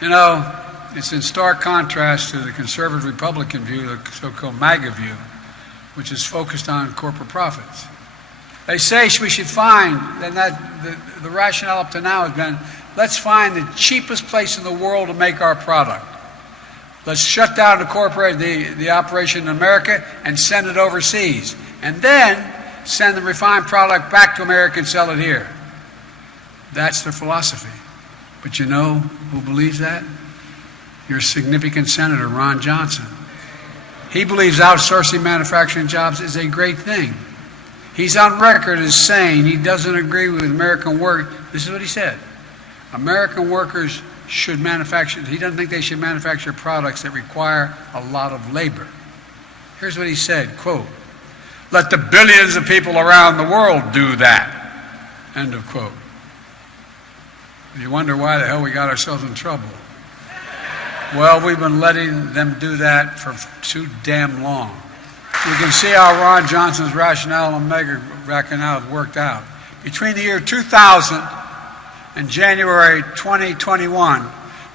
You know, it's in stark contrast to the conservative Republican view, the so-called MAGA view, which is focused on corporate profits. They say we should find, and the rationale up to now has been, let's find the cheapest place in the world to make our product. Let's shut down the operation in America and send it overseas. And then send the refined product back to America and sell it here. That's their philosophy. But you know who believes that? Your significant Senator, Ron Johnson. He believes outsourcing manufacturing jobs is a great thing. He's on record as saying he doesn't agree with American work. This is what he said. American workers should manufacture, he doesn't think they should manufacture products that require a lot of labor. Here's what he said, quote, "Let the billions of people around the world do that," end of quote. You wonder why the hell we got ourselves in trouble. Well, we've been letting them do that for too damn long. You can see how Ron Johnson's rationale and MAGA rationale worked out. Between the year 2000 and January 2021,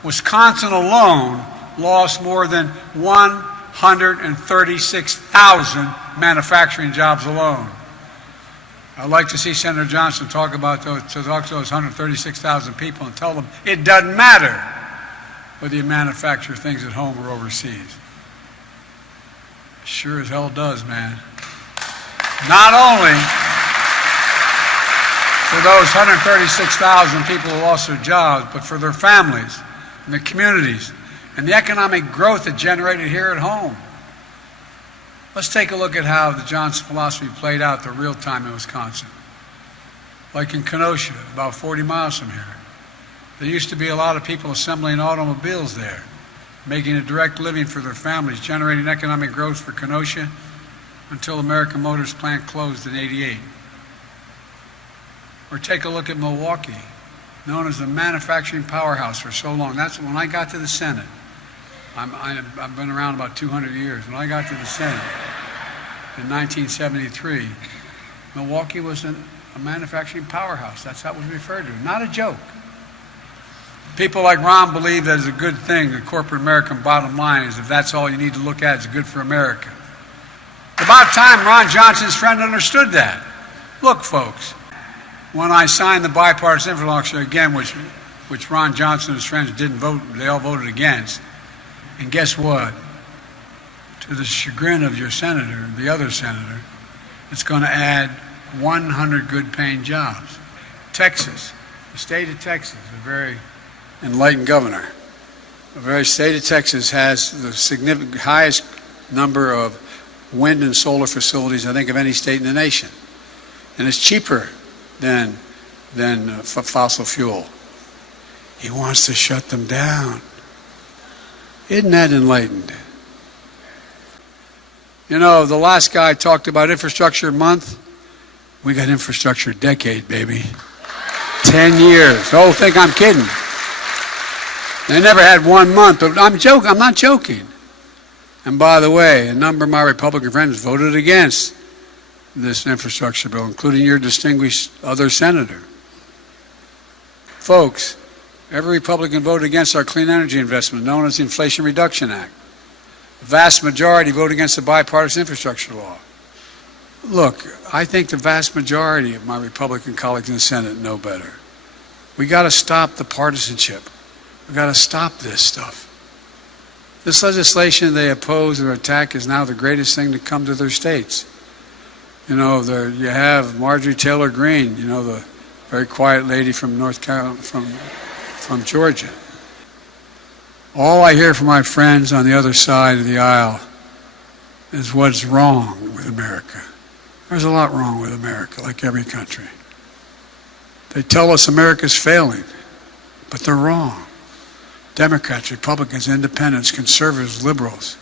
Wisconsin alone lost more than 136,000 manufacturing jobs alone. I'd like to see Senator Johnson talk to those 136,000 people and tell them it doesn't matter whether you manufacture things at home or overseas. Sure as hell does, man. Not only for those 136,000 people who lost their jobs, but for their families and their communities and the economic growth it generated here at home. Let's take a look at how the Johnson philosophy played out the real time in Wisconsin. Like in Kenosha, about 40 miles from here. There used to be a lot of people assembling automobiles there, making a direct living for their families, generating economic growth for Kenosha until American Motors plant closed in '88. Or take a look at Milwaukee, known as the manufacturing powerhouse for so long. That's when I got to the Senate. I've been around about 200 years. When I got to the Senate in 1973, Milwaukee was a manufacturing powerhouse. That's how it was referred to. Not a joke. People like Ron believe that it's a good thing. The corporate American bottom line is if that's all you need to look at, it's good for America. It's about time Ron Johnson's friend understood that. Look, folks, when I signed the bipartisan infrastructure again, which Ron Johnson and his friends didn't vote, they all voted against. And guess what? To the chagrin of your senator, the other senator, it's going to add 100 good-paying jobs. Texas, the state of Texas, a very enlightened governor. The very state of Texas has the significant highest number of wind and solar facilities, I think, of any state in the nation. And it's cheaper than fossil fuel. He wants to shut them down. Isn't that enlightened? You know, the last guy talked about infrastructure month. We got infrastructure decade, baby. 10 years. Oh, think I'm kidding. They never had 1 month, but I'm not joking. And by the way, a number of my Republican friends voted against this infrastructure bill, including your distinguished other senator. Folks, every Republican voted against our clean energy investment, known as the Inflation Reduction Act. The vast majority voted against the bipartisan infrastructure law. Look, I think the vast majority of my Republican colleagues in the Senate know better. We got to stop the partisanship. We got to stop this stuff. This legislation they oppose or attack is now the greatest thing to come to their states. You know, you have Marlorie Taylor Greene, you know, the very quiet lady from North Carolina, from Georgia. All I hear from my friends on the other side of the aisle is what's wrong with America. There's a lot wrong with America, like every country. They tell us America's failing, but they're wrong. Democrats, Republicans, independents, conservatives, liberals.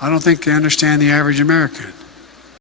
I don't think they understand the average American.